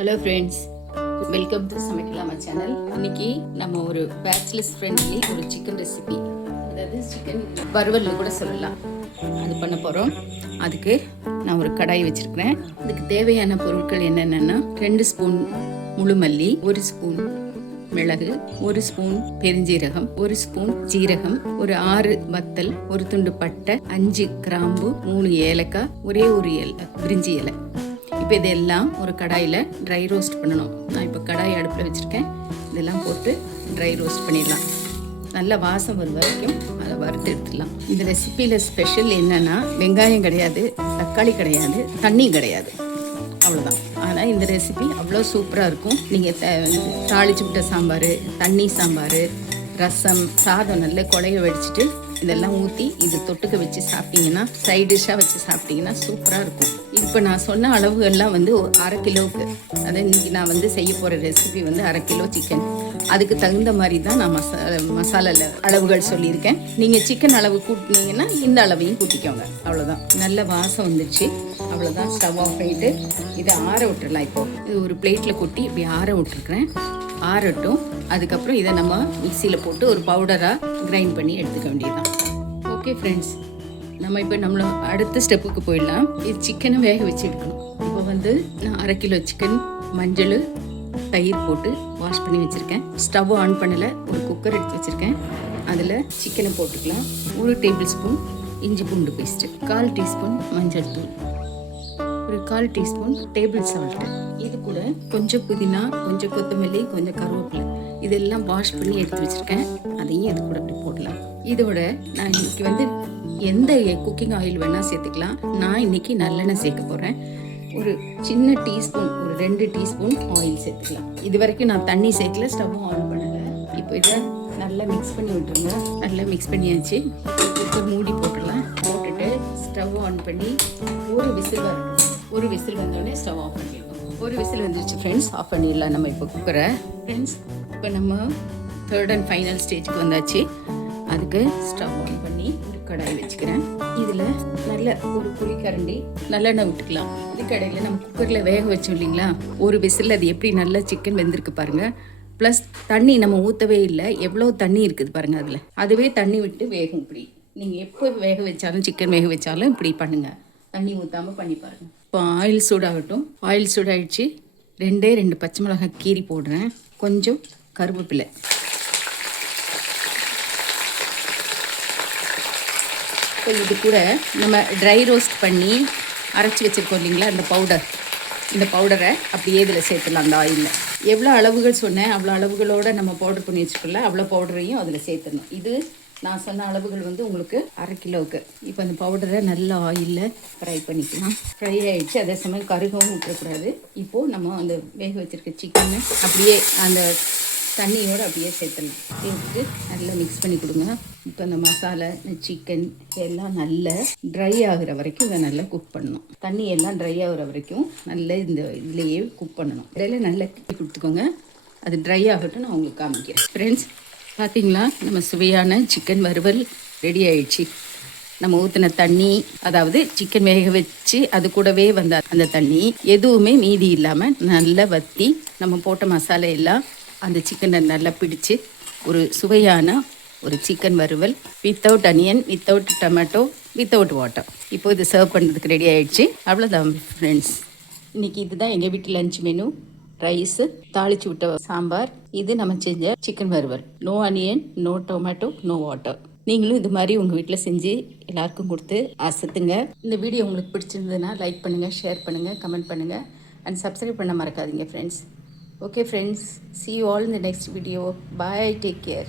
Hello friends, welcome to Samaikkalama channel. இன்னைக்கு நம்ம ஒரு பேச்சுலர்ஸ் ஃப்ரெண்ட்லி ஒரு சிக்கன் ரெசிபி, அதாவது சிக்கன் வறுவல்னு கூட சொல்லலாம், அது பண்ண போகிறோம். அதுக்கு நான் ஒரு கடாய் வச்சுருக்கிறேன். அதுக்கு தேவையான பொருட்கள் என்னென்னா 2 ஸ்பூன் முழு மல்லி, 1 ஸ்பூன் மிளகு, 1 ஸ்பூன் பெருஞ்சீரகம், 1 ஸ்பூன் ஜீரகம், ஒரு 6 வத்தல், ஒரு துண்டு பட்டை, 5 கிராம்பு, 3 ஏலக்காய், ஒரே ஒரு பிரிஞ்சி இலை. இப்போ இதெல்லாம் ஒரு கடாயில் ட்ரை ரோஸ்ட் பண்ணணும். நான் இப்போ கடாய் அடுப்பில் வச்சுருக்கேன். இதெல்லாம் போட்டு ட்ரை ரோஸ்ட் பண்ணிடலாம். நல்ல வாசம் வரும் வரைக்கும் அதை வறுத்து எடுத்துடலாம். இந்த ரெசிப்பியில் ஸ்பெஷல் என்னென்னா, வெங்காயம் கிடையாது, தக்காளி கிடையாது, தண்ணி கிடையாது, அவ்வளோதான். ஆனால் இந்த ரெசிபி அவ்வளோ சூப்பராக இருக்கும். நீங்கள் தாளிச்சு விட்ட சாம்பார், தண்ணி சாம்பார், ரசம், சாதம் நல்ல கொலைய வடிச்சிட்டு இதெல்லாம் ஊற்றி இது தொட்டுக்க வச்சு சாப்பிட்டீங்கன்னா, சைட் டிஷ்ஷாக வச்சு சாப்பிட்டீங்கன்னா சூப்பராக இருக்கும். இப்போ நான் சொன்ன அளவுகள்லாம் வந்து 1/2 கிலோவுக்கு, அதாவது இன்றைக்கி நான் வந்து செய்ய போகிற ரெசிபி வந்து 1/2 கிலோ சிக்கன். அதுக்கு தகுந்த மாதிரி தான் நான் மசாலா அளவுகள் சொல்லியிருக்கேன். நீங்கள் சிக்கன் அளவு கூட்டினீங்கன்னா இந்த அளவையும் கூட்டிக்கோங்க, அவ்வளோதான். நல்ல வாசம் வந்துடுச்சு, அவ்வளோதான். ஸ்டவ் ஆஃப் பண்ணிவிட்டு இதை ஆற விட்டுடலாம். இப்போது இது ஒரு பிளேட்டில் கொட்டி இப்படி ஆற விட்டுருக்குறேன். ஆறட்டும். அதுக்கப்புறம் இதை நம்ம மிக்சியில் போட்டு ஒரு பவுடராக கிரைண்ட் பண்ணி எடுத்துக்க வேண்டியதுதான். ஓகே ஃப்ரெண்ட்ஸ், நம்ம இப்போ அடுத்த ஸ்டெப்புக்கு போயிடலாம். இது சிக்கனை வேக வச்சு எடுக்கணும். இப்போ வந்து நான் 1/2 கிலோ சிக்கன் மஞ்சள், தயிர் போட்டு வாஷ் பண்ணி வச்சுருக்கேன். ஸ்டவ் ஆன் பண்ணலை, ஒரு குக்கர் எடுத்து வச்சுருக்கேன். அதில் சிக்கனை போட்டுக்கலாம். 1 டேபிள் ஸ்பூன் இஞ்சி பூண்டு பேஸ்ட்டு, 1/4 டீஸ்பூன் மஞ்சள் தூள், ஒரு 1/4 டீஸ்பூன் டேபிள் சால்ட்டு, இது கூட கொஞ்சம் புதினா, கொஞ்சம் கொத்தமல்லி, கொஞ்சம் கருவேப்பிலை, இதெல்லாம் வாஷ் பண்ணி எடுத்து வச்சுருக்கேன். அதையும் இது கூட அப்படி போடலாம். இதோட நான் இன்னைக்கு வந்து எந்த குக்கிங் ஆயில் வேணால் சேர்த்துக்கலாம். நான் இன்னைக்கு நல்லெண்ணெய் சேர்க்க போகிறேன். ஒரு சின்ன டீஸ்பூன், ஒரு 2 டீஸ்பூன் ஆயில் சேர்த்துக்கலாம். இது வரைக்கும் நான் தண்ணி சேர்க்கல, ஸ்டவ் ஆன் பண்ணலை. இப்போ இதை நல்லா மிக்ஸ் பண்ணி விட்டுருங்க. நல்லா மிக்ஸ் பண்ணியாச்சு. குக்கர் மூடி போட்டுடலாம். போட்டுட்டு ஸ்டவ் ஆன் பண்ணி ஒரு விசில் வரணும். ஒரு விசில் வந்தோடனே ஸ்டவ் ஆஃப் பண்ணிடலாம். ஒரு விசில் வந்துருச்சு ஃப்ரெண்ட்ஸ், ஆஃப் பண்ணிடலாம் நம்ம இப்போ குக்கரை. ஃப்ரெண்ட்ஸ், இப்போ நம்ம 3rd அண்ட் ஃபைனல் ஸ்டேஜுக்கு வந்தாச்சு. அதுக்கு ஸ்டவ் ஆன் பண்ணி ஒரு கடாய் வச்சுக்கிறேன். இதில் நல்ல ஒரு புளிக்கரண்டி நல்லெண்ணெய் விட்டுக்கலாம். இது கடையில் நம்ம குக்கரில் வேக வச்சோம் இல்லைங்களா, ஒரு விசில் அது எப்படி நல்லா சிக்கன் வெந்திருக்கு பாருங்கள். ப்ளஸ் தண்ணி நம்ம ஊற்றவே இல்லை, எவ்வளோ தண்ணி இருக்குது பாருங்கள் அதில். அதுவே தண்ணி விட்டு வேகும். இப்படி நீங்கள் எப்போ வேக வச்சாலும், சிக்கன் வேக வச்சாலும் இப்படி பண்ணுங்கள், தண்ணி ஊற்றாமல் பண்ணி பாருங்கள். இப்போ ஆயில் சூடாகட்டும். ஆயில் சூடாகிடுச்சு. 2 பச்சை மிளகாய் கீரி போடுறேன். கொஞ்சம் கருவேப்பிலை, இப்போ இது கூட நம்ம ட்ரை ரோஸ்ட் பண்ணி அரைச்சி வச்சுருக்கோம் இல்லைங்களா, அந்த பவுடர், இந்த பவுடரை அப்படியே இதில் சேர்த்துடலாம். அந்த ஆயிலில் எவ்வளோ அளவுகள் சொன்னேன், அவ்வளோ அளவுகளோடு நம்ம பவுடர் பண்ணி வச்சுக்கல, அவ்வளோ பவுடரையும் அதில் சேர்த்துடணும். இது நான் சொன்ன அளவுகள் வந்து உங்களுக்கு 1/2 கிலோவுக்கு. இப்போ அந்த பவுடரை நல்லா ஆயிலில் ஃப்ரை பண்ணிக்கலாம். ஃப்ரை ஆகிடுச்சு. அதே சமயம் கருகவும் விட்டுறக்கூடாது. இப்போது நம்ம அந்த வேக வச்சுருக்க சிக்கனை அப்படியே அந்த தண்ணியோடு அப்படியே சேர்த்துடலாம். சேர்த்துட்டு நல்லா மிக்ஸ் பண்ணி கொடுங்க. இப்போ அந்த மசாலா, சிக்கன் எல்லாம் நல்லா ட்ரை ஆகிற வரைக்கும் இதை நல்லா குக் பண்ணணும். தண்ணி எல்லாம் ட்ரை ஆகிற வரைக்கும் நல்லா இந்த இதுலேயே குக் பண்ணணும். இடையில நல்லா கொடுத்துக்கோங்க. அது ட்ரை ஆகட்டும், நான் உங்களுக்கு காமிக்கிறேன். ஃப்ரெண்ட்ஸ், பார்த்தீங்களா, நம்ம சுவையான சிக்கன் வறுவல் ரெடி ஆயிடுச்சு. நம்ம ஊற்றின தண்ணி, அதாவது சிக்கன் வேக வச்சு அது கூடவே வந்த அந்த தண்ணி எதுவுமே மீதி இல்லாமல் நல்லா வற்றி நம்ம போட்ட மசாலா எல்லாம் அந்த சிக்கனை நல்லா பிடிச்சி ஒரு சுவையான ஒரு சிக்கன் வறுவல் without onion, without tomato, without water. இப்போ இது சர்வ் பண்ணுறதுக்கு ரெடி ஆயிடுச்சு. அவ்வளோதான் ஃப்ரெண்ட்ஸ், இன்றைக்கி இதுதான் எங்கள் வீட்டு லஞ்ச் மெனு. ரைஸு, தாளிச்சு விட்ட சாம்பார், இது நம்ம செஞ்ச சிக்கன் வறுவல். No onion, no tomato, no water. நீங்களும் இது மாதிரி உங்கள் வீட்டில் செஞ்சு எல்லாருக்கும் கொடுத்து அசத்துங்க. இந்த வீடியோ உங்களுக்கு பிடிச்சிருந்ததுன்னா லைக் பண்ணுங்கள், ஷேர் பண்ணுங்கள், கமெண்ட் பண்ணுங்கள் அண்ட் சப்ஸ்கிரைப் பண்ண மறக்காதீங்க friends. Okay friends, see you all in the next video. Bye, take care.